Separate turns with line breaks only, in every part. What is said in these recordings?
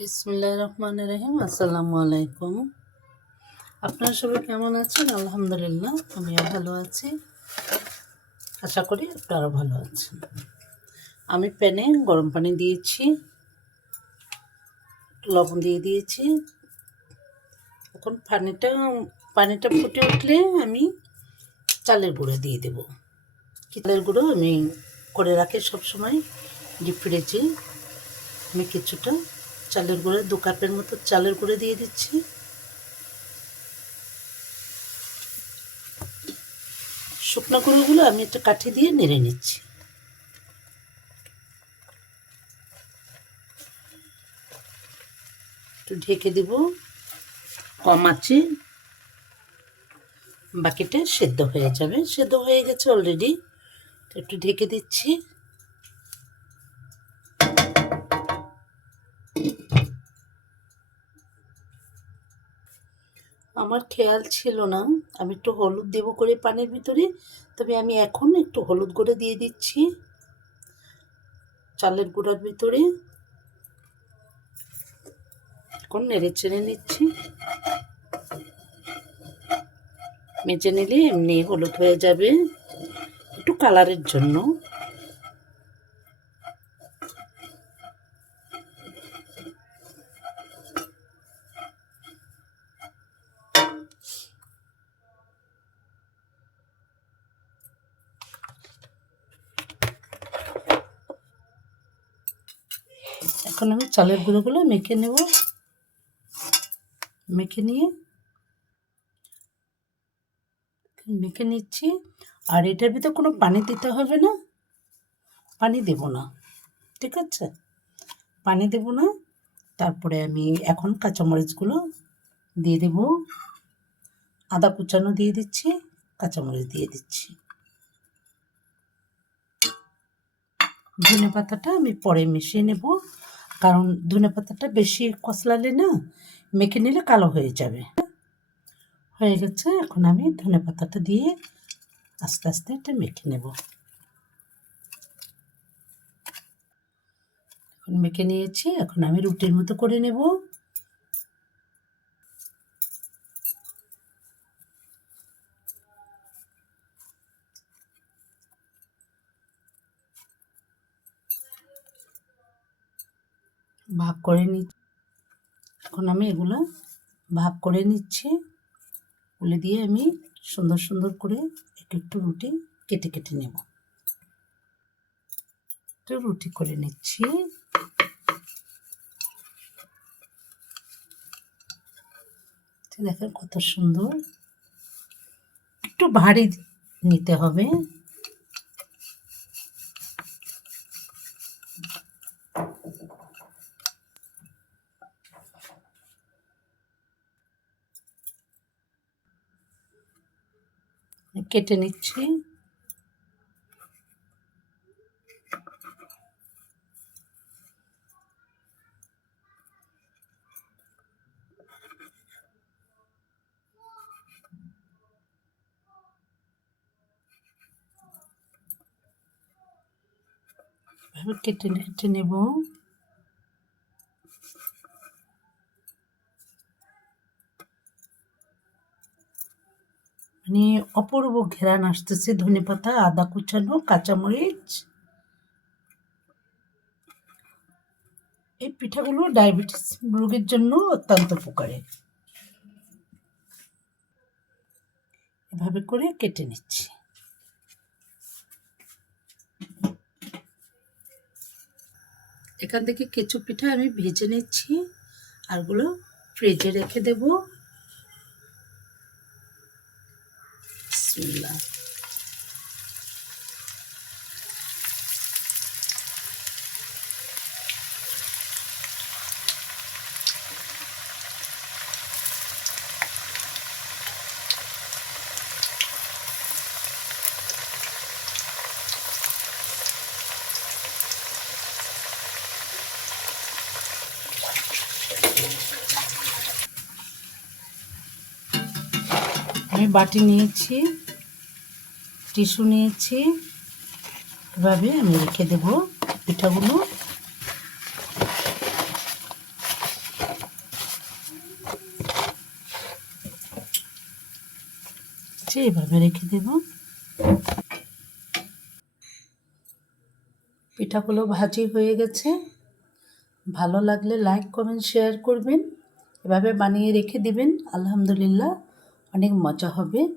বিসমুল্লাহ রহমান রহিম। আসসালামু আলাইকুম। আপনারা সবাই কেমন আছেন? আলহামদুলিল্লাহ, আমিও ভালো আছি। আশা করি আপনারা ভালো আছেন। আমি প্যানে গরম পানি দিয়েছি, লবণ দিয়ে দিয়েছি। এখন পানিটা পানিটা ফুটে উঠলে আমি চালের গুঁড়ো দিয়ে দেবো। চালের গুঁড়ো? আমি করে রাখি সবসময় ডিপ ফ্রিজে। আমি কিছুটা চালের গুঁড়ো, দু কাপের মতো চালের গুঁড়ো দিয়ে দিচ্ছি। শুকনো গুঁড়োগুলো আমি একটা কাঠি দিয়ে নেড়ে নিচ্ছি। একটু ঢেকে দেব, কম আছে। বাকিটা সেদ্ধ হয়ে যাবে। সেদ্ধ হয়ে গেছে অলরেডি একটু ঢেকে দিচ্ছি। আমার খেয়াল ছিল না। আমি একটু হলুদ দেবো করে পানির ভিতরে, তবে আমি এখন একটু হলুদ গুঁড়ো দিয়ে দিচ্ছি। চালের গুঁড়ার ভিতরে এখন নেড়ে চেড়ে নিচ্ছি। মেজে নিলে এমনি হলুদ হয়ে যাবে। একটু কালারের জন্য। এখন আমি চালের গুঁড়োগুলো মেখে নেব। মেখে নিয়ে মেখে নিচ্ছি। আর এটার ভিতরে কোনো পানি দিতে হবে না। পানি দেব না, ঠিক আছে? পানি দেব না। তারপরে আমি এখন কাঁচামরিচগুলো দিয়ে দেব। আদা কুচানো দিয়ে দিচ্ছি, কাঁচামরিচ দিয়ে দিচ্ছি। ধনে পাতাটা আমি পরে মিশিয়ে নেব। কারণ ধনে পাতাটা বেশি কষলালে না মেখে নিলে কালো হয়ে যাবে। হয়ে গেছে, এখন আমি ধনে পাতাটা দিয়ে আস্তে আস্তে এটা মেখে নেব। এখন মেখে নিয়েছি, এখন আমি রুটির মতো করে নেব। ভাগ করে নি, এখন আমি এগুলো ভাগ করে নিচ্ছি। বলে দিয়ে আমি সুন্দর সুন্দর করে এক একটু রুটি কেটে কেটে নেব। একটু রুটি করে নিচ্ছি। দেখেন কত সুন্দর। একটু ভারী নিতে হবে। কেটে নিচ্ছি। কেটে কেটে নেব। মানে অপূর্ব ঘেরান আসতেছে, ধনে পাতা, আদা কুচানো, কাঁচামরিচ। এই পিঠাগুলো ডায়াবেটিস রোগের জন্য অত্যন্ত উপকারী। এভাবে করে কেটে নিচ্ছি। এখান থেকে কেঁচু পিঠা আমি ভেজে নিচ্ছি, আর আরগুলো ফ্রিজে রেখে দেবো। বিসমিল্লাহ। আমি বাটি নিয়েছি। টিস্যু নিয়েছি। এভাবে আমি রেখে দেব পিঠাগুলো। এভাবে রেখে দেব। পিঠাগুলো ভাজি হয়ে গেছে। ভালো লাগলে লাইক, কমেন্ট, শেয়ার করবেন। এভাবে বানিয়ে রেখে দিবেন। আলহামদুলিল্লাহ, অনেক মজা হবে।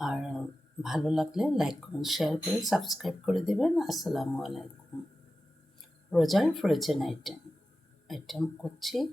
আর ভালো লাগলে লাইক করুন, শেয়ার করে সাবস্ক্রাইব করে দেবেন। আসসালামু আলাইকুম। রোজার ফ্রোজেন আইটেম আইটেম করছি।